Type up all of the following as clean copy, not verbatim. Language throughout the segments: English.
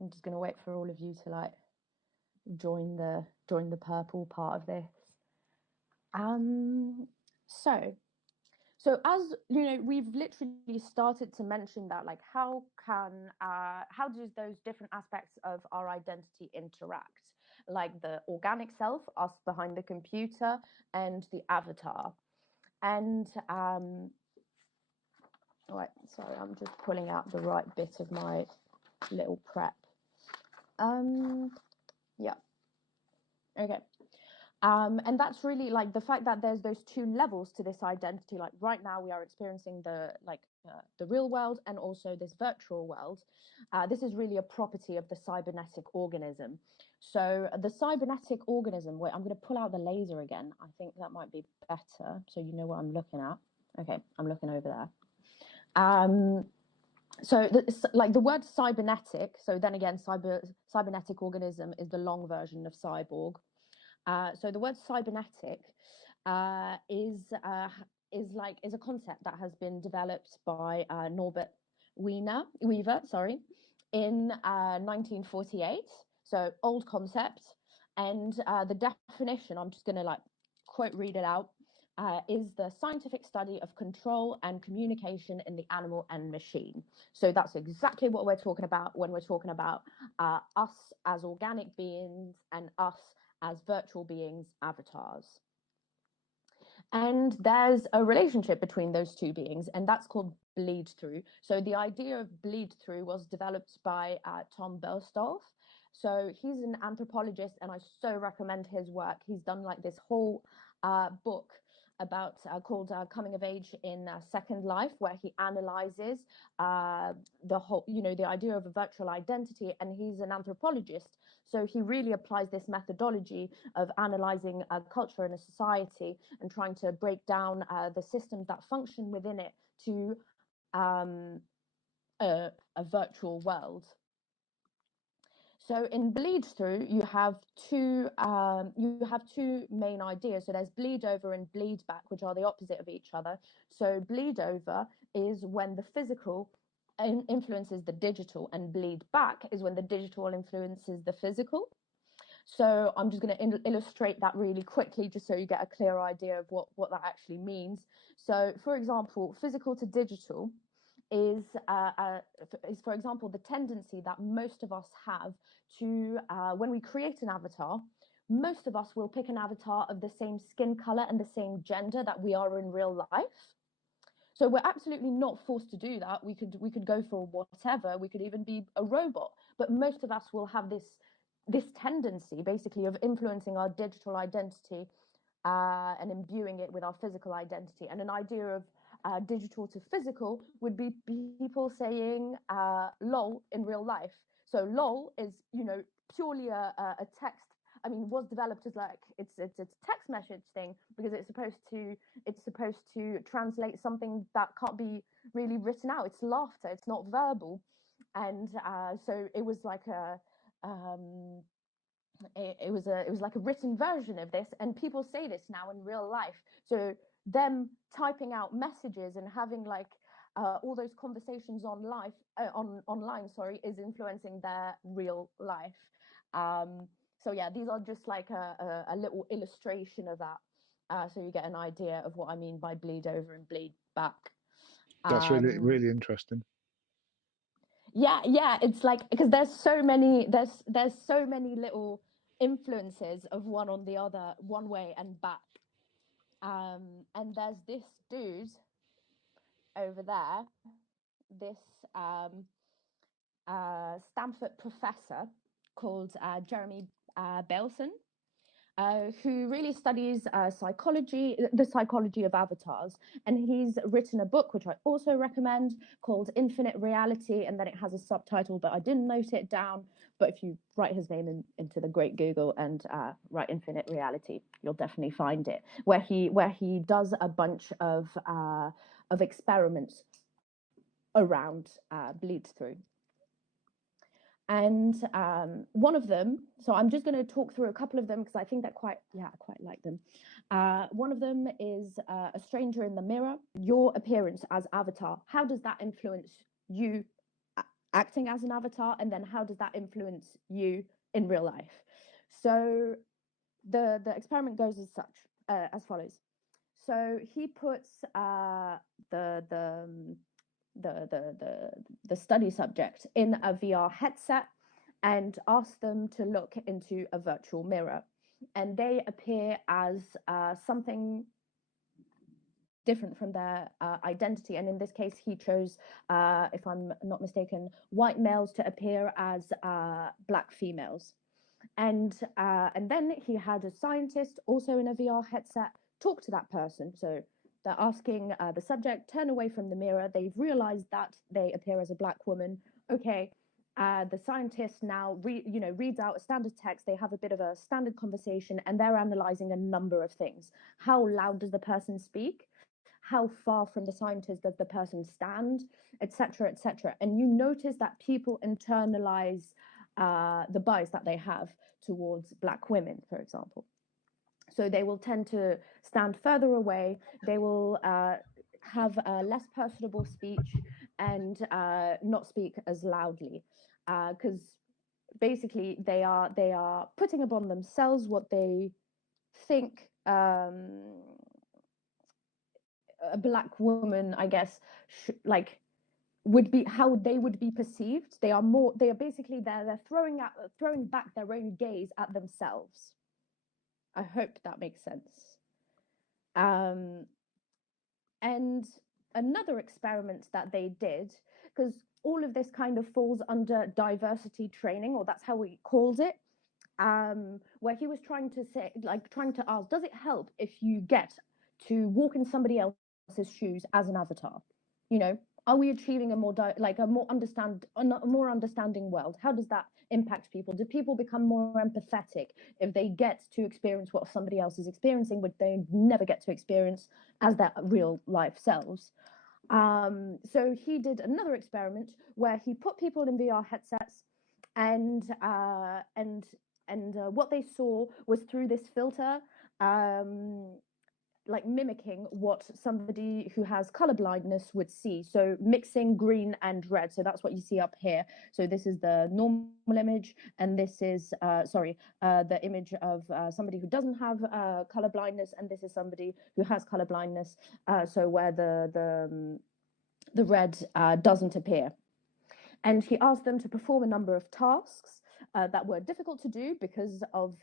I'm just going to wait for all of you to like join the purple part of this. So as you know, we've literally started to mention that, like, how does those different aspects of our identity interact, like the organic self, us behind the computer, and the avatar. And right, sorry, I'm just pulling out the right bit of my little prep. Yeah. Okay. And that's really like the fact that there's those two levels to this identity. Like right now we are experiencing the real world and also this virtual world. This is really a property of the cybernetic organism. So the cybernetic organism, wait, I'm going to pull out the laser again. I think that might be better so you know what I'm looking at. Okay, I'm looking over there. So the word cybernetic, so then again, cybernetic organism is the long version of cyborg. So the word cybernetic is a concept that has been developed by Norbert Weaver, in 1948. So old concept, and the definition, I'm just going to like quote read it out, is the scientific study of control and communication in the animal and machine. So that's exactly what we're talking about when we're talking about us as organic beings and us as virtual beings, avatars. And there's a relationship between those two beings, and that's called bleed through. So the idea of bleed through was developed by Tom Berstolf. So he's an anthropologist, and I so recommend his work. He's done like this whole book about called Coming of Age in Second Life, where he analyzes the whole, the idea of a virtual identity, and he's an anthropologist. So he really applies this methodology of analyzing a culture and a society and trying to break down the systems that function within it to a virtual world. So in bleed through, you have two main ideas. So there's bleed over and bleed back, which are the opposite of each other. So bleed over is when the physical influences the digital, and bleed back is when the digital influences the physical. So I'm just going to illustrate that really quickly, just so you get a clear idea of what that actually means. So, for example, physical to digital is for example, the tendency that most of us have to, when we create an avatar, most of us will pick an avatar of the same skin color and the same gender that we are in real life. So we're absolutely not forced to do that. We could go for whatever. We could even be a robot. But most of us will have this tendency, basically, of influencing our digital identity and imbuing it with our physical identity. And an idea of digital to physical would be people saying lol in real life. So lol is, purely a text. I mean, was developed as like it's a text message thing because it's supposed to translate something that can't be really written out. It's laughter. It's not verbal, and so it was like it was like a written version of this, and people say this now in real life. So them typing out messages and having like all those conversations online, is influencing their real life. So yeah, these are just like a little illustration of that, so you get an idea of what I mean by bleed over and bleed back. That's really interesting. Yeah, it's like, because there's so many little influences of one on the other, one way and back. And there's this dude over there, this Stanford professor called Jeremy Belson, who really studies the psychology of avatars. And he's written a book, which I also recommend, called Infinite Reality, and then it has a subtitle, but I didn't note it down. But if you write his name into the great Google and write Infinite Reality, you'll definitely find it, where he does a bunch of experiments around bleed through. And one of them, so I'm just going to talk through a couple of them because I think I quite like them. One of them is a stranger in the mirror. Your appearance as avatar, how does that influence you acting as an avatar, and then how does that influence you in real life? So the experiment goes as such, as follows. So he puts the, the the study subject in a VR headset and asks them to look into a virtual mirror, and they appear as something different from their identity. And in this case, he chose, if I'm not mistaken, white males to appear as black females. And then he had a scientist also in a VR headset talk to that person. So they're asking the subject, turn away from the mirror. They've realized that they appear as a black woman. Okay, the scientist now reads out a standard text. They have a bit of a standard conversation, and they're analyzing a number of things. How loud does the person speak? How far from the scientist does the person stand, etc., etc. And you notice that people internalize the bias that they have towards black women, for example. So they will tend to stand further away. They will have less personable speech and not speak as loudly, because basically they are putting upon themselves what they think a black woman, I guess, like would be, how they would be perceived. They are basically they're throwing back their own gaze at themselves. I hope that makes sense. And another experiment that they did, because all of this kind of falls under diversity training, or that's how he calls it, where he was trying to ask, does it help if you get to walk in somebody else's shoes as an avatar? You know, are we achieving a more understanding world? How does that impact people? Do people become more empathetic if they get to experience what somebody else is experiencing, which they never get to experience as their real life selves? So he did another experiment where he put people in VR headsets, and what they saw was through this filter, like mimicking what somebody who has color blindness would see. So mixing green and red. So that's what you see up here. So this is the normal image, and this is the image of somebody who doesn't have color blindness, and this is somebody who has color blindness. So where the red doesn't appear. And he asked them to perform a number of tasks that were difficult to do because of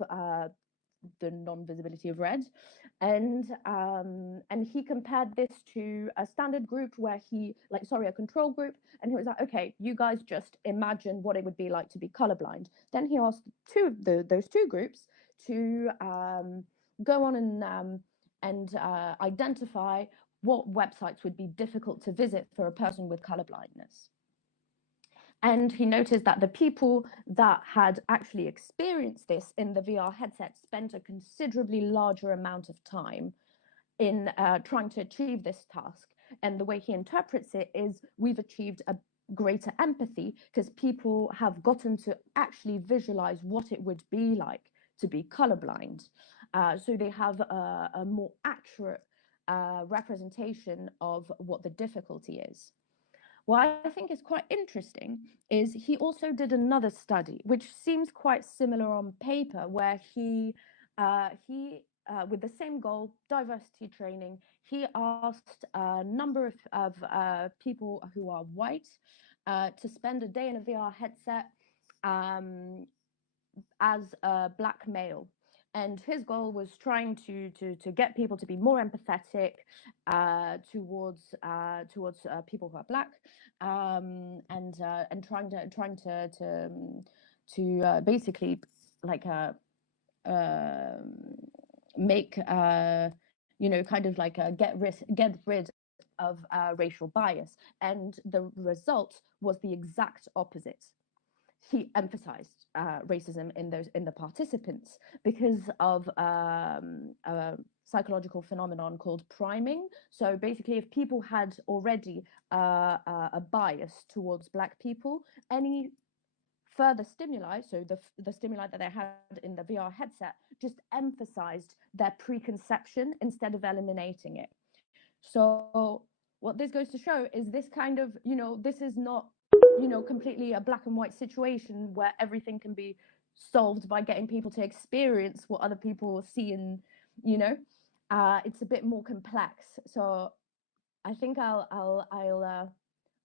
the non-visibility of red, and he compared this to a standard group where a control group, and he was like, okay, you guys just imagine what it would be like to be colorblind. Then he asked those two groups to go on and identify what websites would be difficult to visit for a person with colorblindness. And he noticed that the people that had actually experienced this in the VR headset spent a considerably larger amount of time in trying to achieve this task. And the way he interprets it is, we've achieved a greater empathy because people have gotten to actually visualize what it would be like to be colorblind. So they have a more accurate representation of what the difficulty is. What I think is quite interesting is he also did another study, which seems quite similar on paper, where he with the same goal, diversity training, he asked a number of people who are white to spend a day in a VR headset as a black male. And his goal was trying to get people to be more empathetic towards people who are black, and trying to basically like make kind of like get rid of racial bias. And the result was the exact opposite. He emphasized racism in the participants because of a psychological phenomenon called priming. So basically, if people had already a bias towards black people, any further stimuli, so the stimuli that they had in the VR headset, just emphasized their preconception instead of eliminating it. So what this goes to show is this kind of, this is not you know, completely a black and white situation where everything can be solved by getting people to experience what other people see, and you know, it's a bit more complex. So I think I'll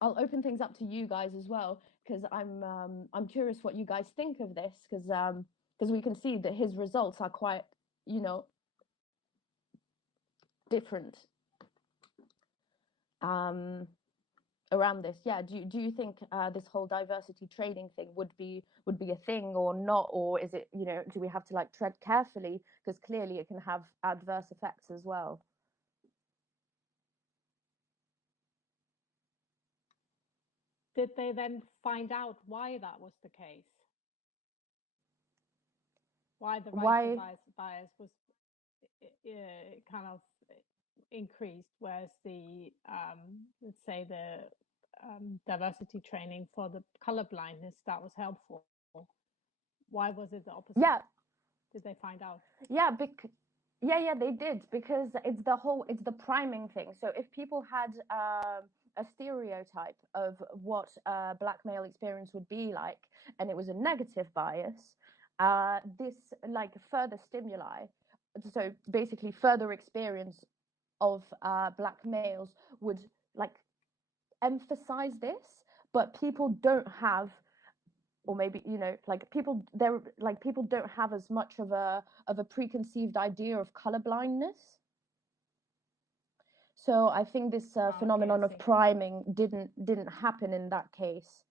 open things up to you guys as well, because I'm curious what you guys think of this, because we can see that his results are quite, you know, different around this. Yeah, do you think this whole diversity training thing would be a thing or not, or is it, you know, do we have to like tread carefully, because clearly it can have adverse effects as well? Did they then find out why that was the case? Why the racial bias was kind of increased, whereas the let's say the diversity training for the color blindness, that was helpful? Why was it the opposite? Yeah. Did they find out? Yeah, yeah, they did, because it's the priming thing. So if people had a stereotype of what a black male experience would be like, and it was a negative bias, this like further stimuli, so basically further experience of black males would like emphasize this, but people don't have, or maybe, you know, like people don't have as much of a preconceived idea of color blindness. So I think this phenomenon of priming didn't happen in that case,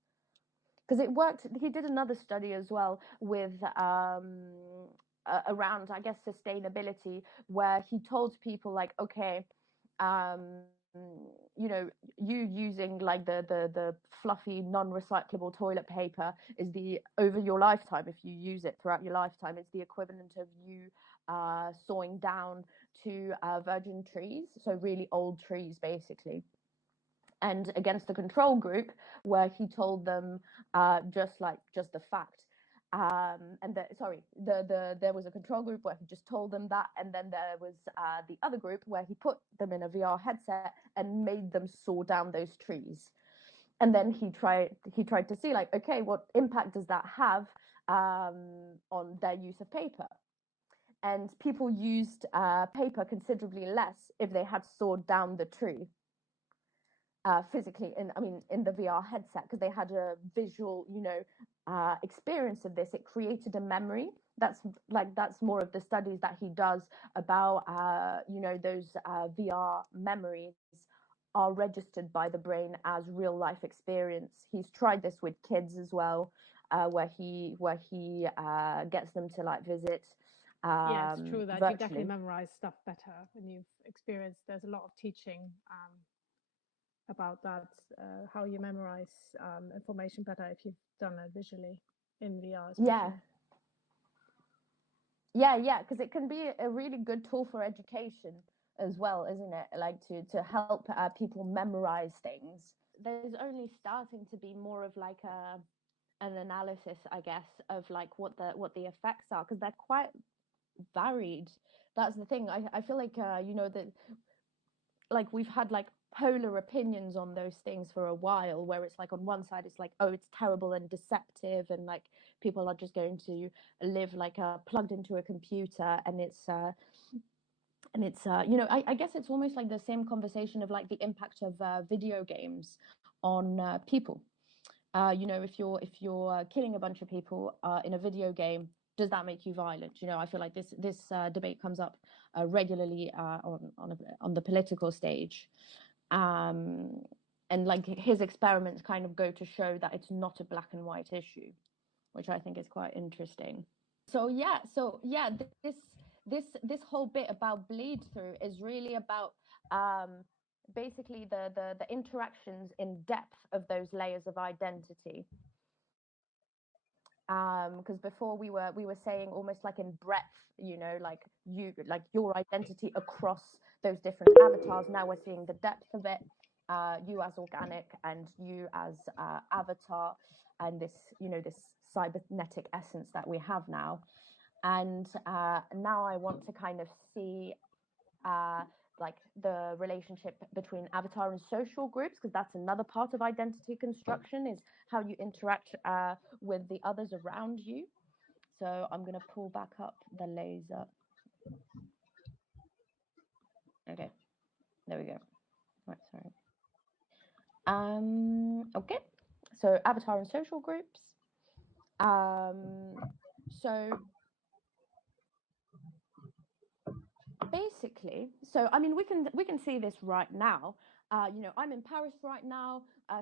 because it worked. He did another study as well with around, I guess, sustainability, where he told people like, okay, you know, you using like the fluffy non-recyclable toilet paper is the, over your lifetime, if you use it throughout your lifetime, it's the equivalent of you sawing down to virgin trees, so really old trees basically. And against the control group, where he told them just the fact, and there was a control group where he just told them that, and then there was the other group where he put them in a VR headset and made them saw down those trees. And then he tried to see like, okay, what impact does that have on their use of paper? And people used paper considerably less if they had sawed down the tree. Physically, in the VR headset, because they had a visual, you know, experience of this. It created a memory. That's more of the studies that he does about, you know, those VR memories are registered by the brain as real life experience. He's tried this with kids as well, where he gets them to like visit. Yeah, it's true that virtually. you definitely memorize stuff better when you've experienced. There's a lot of teaching about that, how you memorize information better if you've done it visually in VR. Especially. Yeah, because it can be a really good tool for education as well, isn't it? Like to help people memorize things. There's only starting to be more of like an analysis, I guess, of like what the effects are, because they're quite varied. That's the thing. I feel like you know, that like we've had like polar opinions on those things for a while, where it's like on one side it's like, oh, it's terrible and deceptive, and like people are just going to live like plugged into a computer, and it's you know, I guess it's almost like the same conversation of like the impact of video games on people. You know, if you're killing a bunch of people in a video game, does that make you violent? You know, I feel like this debate comes up regularly on the political stage, and like his experiments kind of go to show that it's not a black and white issue, which I think is quite interesting. So yeah, this whole bit about bleed through is really about basically the interactions in depth of those layers of identity. Because before we were saying almost like in breadth, you know, like your identity across those different avatars. Now we're seeing the depth of it, you as organic and you as avatar, and this, you know, this cybernetic essence that we have now. And now I want to kind of see like the relationship between avatar and social groups, because that's another part of identity construction, is how you interact with the others around you. So I'm going to pull back up the laser. Okay, there we go. Right, sorry. Okay, so avatar and social groups. So basically, so I mean, we can see this right now. You know, I'm in Paris right now.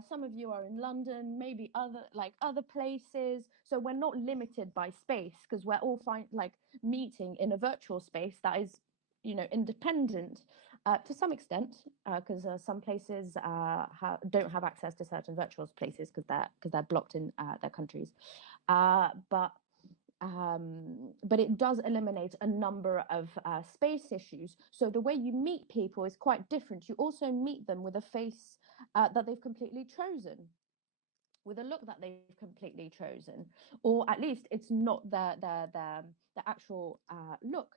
Some of you are in London, maybe other places. So we're not limited by space, because we're all meeting in a virtual space that is, you know, independent to some extent, because some places don't have access to certain virtual places because they're blocked in their countries. But it does eliminate a number of space issues. So the way you meet people is quite different. You also meet them with a face that they've completely chosen, with a look that they've completely chosen, or at least it's not the actual look.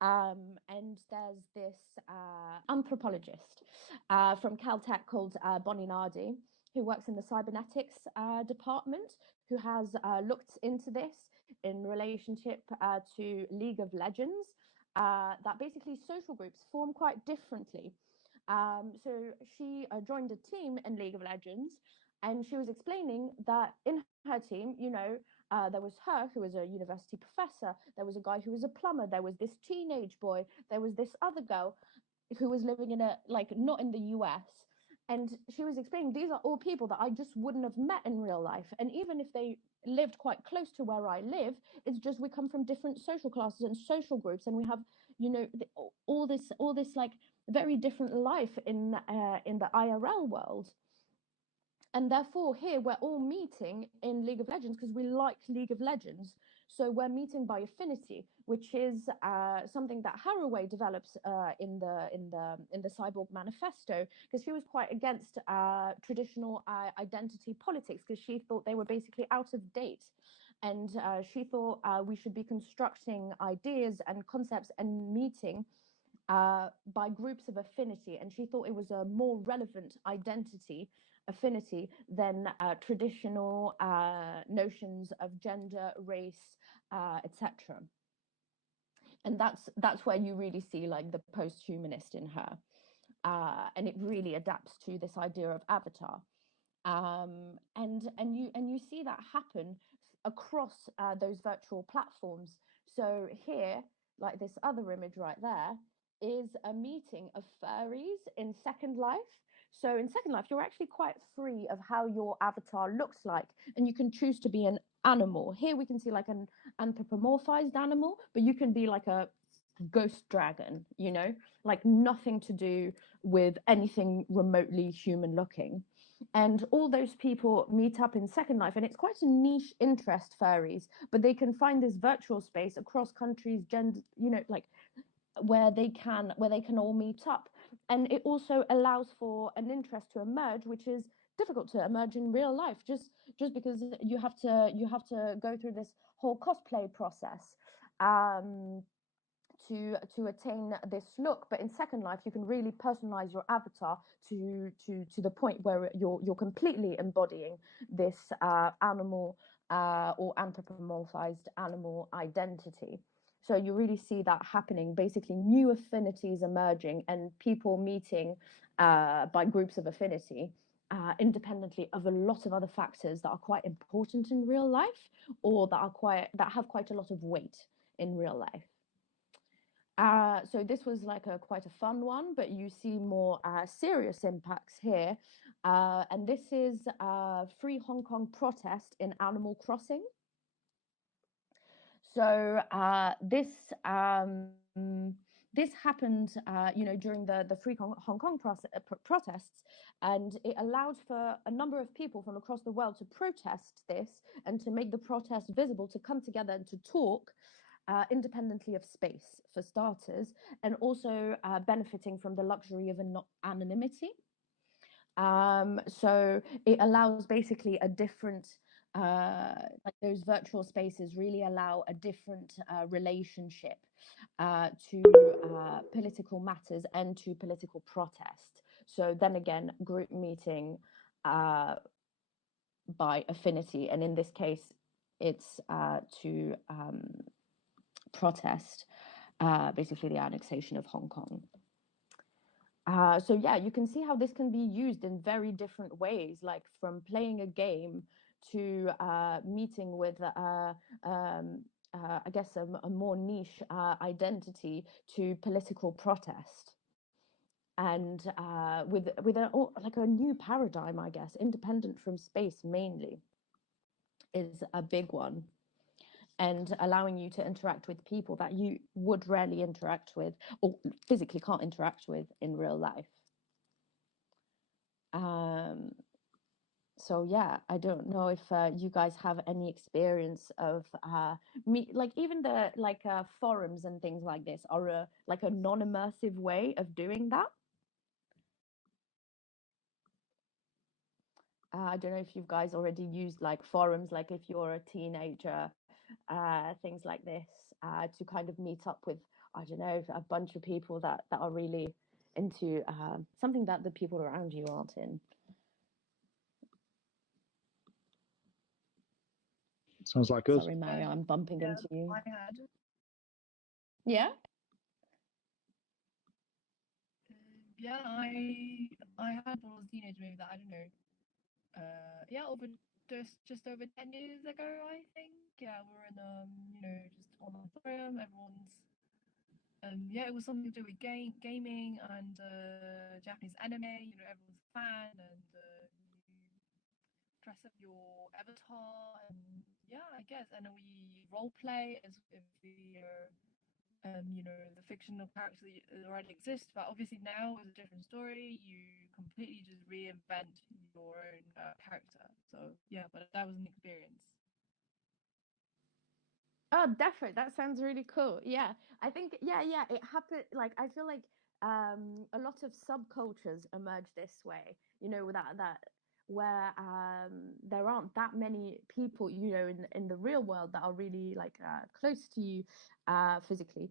And there's this anthropologist from Caltech called Bonnie Nardi, who works in the cybernetics department, who has looked into this in relationship to League of Legends, that basically social groups form quite differently. So she joined a team in League of Legends, and she was explaining that in her team, you know, there was her, who was a university professor, there was a guy who was a plumber, there was this teenage boy, there was this other girl who was living in not in the US. And she was explaining these are all people that I just wouldn't have met in real life. And even if they lived quite close to where I live, it's just we come from different social classes and social groups, and we have, you know, all this like very different life in the IRL world. And therefore, here we're all meeting in League of Legends because we like League of Legends. So we're meeting by affinity, which is something that Haraway develops in the Cyborg Manifesto, because she was quite against traditional identity politics, because she thought they were basically out of date. And she thought we should be constructing ideas and concepts and meeting by groups of affinity. And she thought it was a more relevant affinity than traditional notions of gender, race, etc. And that's where you really see like the post-humanist in her, and it really adapts to this idea of avatar. And you see that happen across those virtual platforms. So here, like this other image right there, is a meeting of furries in Second Life. So in Second Life, you're actually quite free of how your avatar looks like, and you can choose to be an animal. Here we can see like an anthropomorphized animal, but you can be like a ghost dragon, you know, like nothing to do with anything remotely human looking. And all those people meet up in Second Life, and it's quite a niche interest, furries, but they can find this virtual space across countries, gender, you know, like where they can all meet up. And it also allows for an interest to emerge, which is difficult to emerge in real life, just because you have to go through this whole cosplay process to attain this look. But in Second Life, you can really personalize your avatar to the point where you're completely embodying this animal or anthropomorphized animal identity. So you really see that happening, basically new affinities emerging and people meeting by groups of affinity, independently of a lot of other factors that are quite important in real life, or that have quite a lot of weight in real life. So this was like quite a fun one, but you see more serious impacts here. And this is Free Hong Kong protest in Animal Crossing. So this happened, you know, during the Free Hong Kong protests, and it allowed for a number of people from across the world to protest this and to make the protest visible, to come together and to talk. Independently of space, for starters, and also benefiting from the luxury of anonymity. So it allows basically a different like those virtual spaces really allow a different relationship to political matters and to political protest. So then again, group meeting by affinity, and in this case, it's to protest basically the annexation of Hong Kong. So yeah, you can see how this can be used in very different ways, like from playing a game to meeting with, I guess, a more niche identity to political protest, and with like a new paradigm, I guess, independent from space mainly, is a big one. And allowing you to interact with people that you would rarely interact with or physically can't interact with in real life. So yeah, I don't know if you guys have any experience of like even the forums and things like this are like a non-immersive way of doing that. I don't know if you guys already used like forums, like if you're a teenager, things like this, to kind of meet up with, I don't know, a bunch of people that are really into something that the people around you aren't in. Sounds like us. Sorry, Mario, I'm bumping into you. I had. Yeah? Yeah, I had when I was a teenager, maybe that, I don't know. Yeah, over just over 10 years ago, I think. Yeah, we're in just online forum. Everyone's yeah, it was something to do with gaming and Japanese anime. You know, everyone's a fan, and you dress up your avatar, and yeah, I guess, and then we role play as if we are the fictional character that already exists. But obviously now is a different story. You completely just reinvent your own character. So yeah, but that was an experience. Oh, definitely. That sounds really cool. Yeah. I think, yeah, it happened. Like, I feel like a lot of subcultures emerge this way, that where there aren't that many people, in the real world that are really like close to you physically,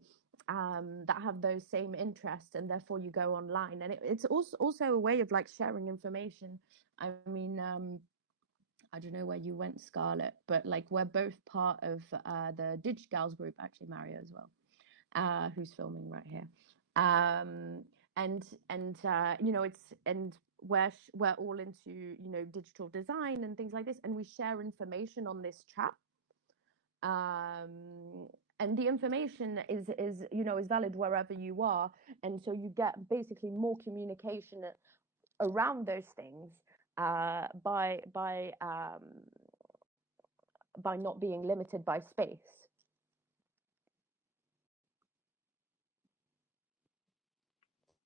that have those same interests, and therefore you go online. And it's also a way of like sharing information. I mean, I don't know where you went, Scarlett, but like we're both part of the DigGals group, actually, Mario as well, who's filming right here. And we're all into digital design and things like this, and we share information on this chat. And the information is valid wherever you are, and so you get basically more communication around those things by not being limited by space.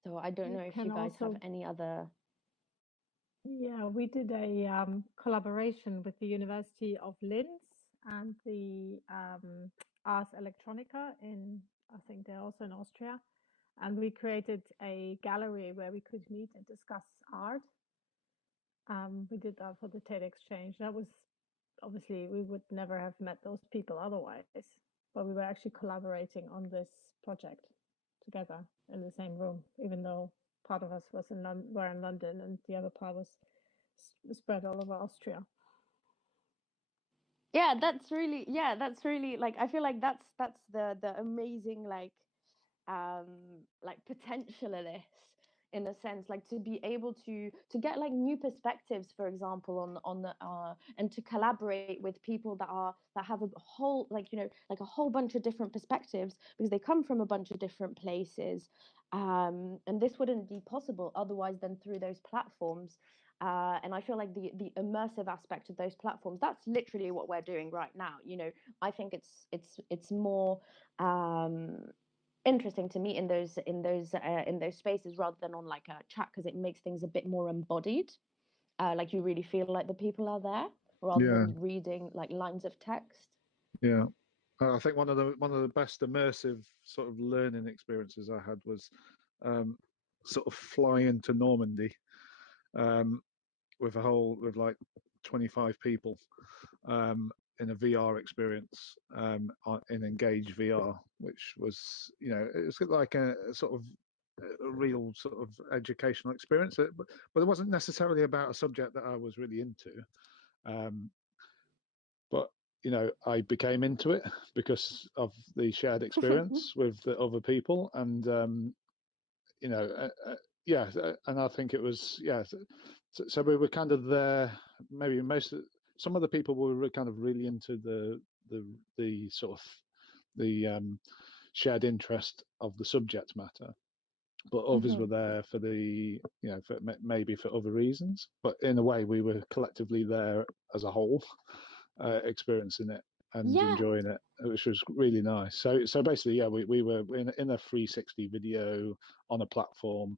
So I don't know if you guys have any other. Yeah, we did a collaboration with the University of Linz and the Ars Electronica I think they're also in Austria. And we created a gallery where we could meet and discuss art. We did that for the TED Exchange. That was, obviously, we would never have met those people otherwise, but we were actually collaborating on this project together in the same room, even though part of us were in London and the other part was spread all over Austria. Yeah, that's really like, I feel like that's the amazing like potential of this, in a sense, like to be able to get like new perspectives, for example, on the and to collaborate with people that have a whole like a whole bunch of different perspectives, because they come from a bunch of different places, and this wouldn't be possible otherwise than through those platforms. And I feel like the immersive aspect of those platforms, that's literally what we're doing right now. I think it's more interesting to meet in those spaces rather than on like a chat, because it makes things a bit more embodied. Like you really feel like the people are there rather than reading like lines of text. Yeah. I think one of the best immersive sort of learning experiences I had was sort of flying to Normandy with like 25 people in a VR experience in Engage VR, which was, you know, it was like a sort of a real sort of educational experience, but it wasn't necessarily about a subject that I was really into. But you know, I became into it because of the shared experience with the other people, and you know, yeah, and I think it was, yeah. So we were kind of there. Maybe some of the people were kind of really into the sort of the shared interest of the subject matter, but others were there for the, you know, for maybe for other reasons. But in a way, we were collectively there as a whole, experiencing it and enjoying it, which was really nice. So basically, yeah, we were in a 360 video on a platform,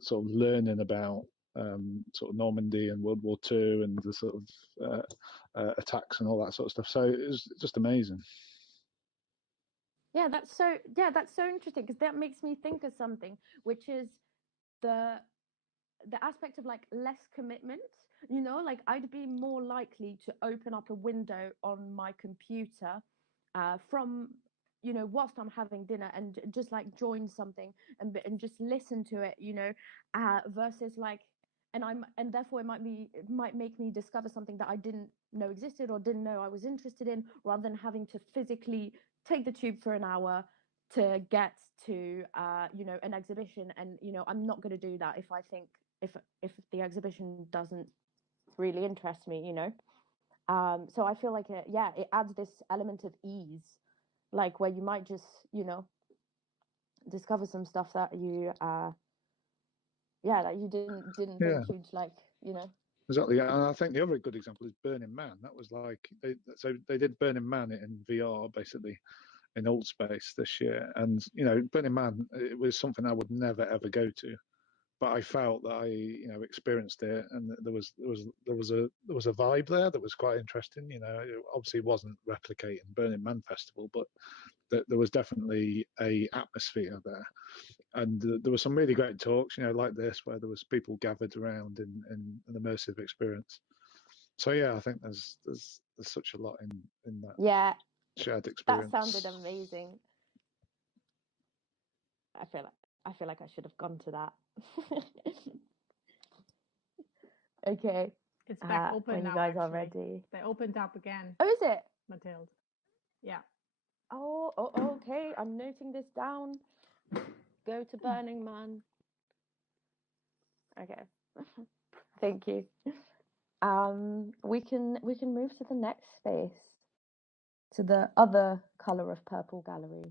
sort of learning about sort of Normandy and World War II and the sort of attacks and all that sort of stuff. So it was just amazing. Yeah, that's so interesting, because that makes me think of something, which is the aspect of like less commitment. You know, like I'd be more likely to open up a window on my computer from, you know, whilst I'm having dinner, and just like join something and just listen to it, you know, versus like, and therefore it might make me discover something that I didn't know existed or didn't know I was interested in, rather than having to physically take the tube for an hour to get to you know, an exhibition. And you know, I'm not going to do that if I think if the exhibition doesn't really interest me, you know. So I feel like it adds this element of ease, like where you might just, you know, discover some stuff that you that you didn't think you'd like, you know. Exactly, and I think the other good example is Burning Man. That was like they did Burning Man in VR basically in Old Space this year, and you know, Burning Man, it was something I would never ever go to, but I felt that I, you know, experienced it, and there was a vibe there that was quite interesting. You know, it obviously wasn't replicating Burning Man Festival, but there was definitely a atmosphere there, and there were some really great talks, you know, like this, where there was people gathered around in an immersive experience. So yeah, I think there's such a lot in that shared experience. That sounded amazing. I feel like I should have gone to that. Okay. It's back open when now, you guys actually. are ready. They opened up again. Oh, is it? Mathilde. Yeah. Oh, okay. I'm noting this down. Go to Burning Man. Okay. Thank you. We can move to the next space, to the other color of purple gallery.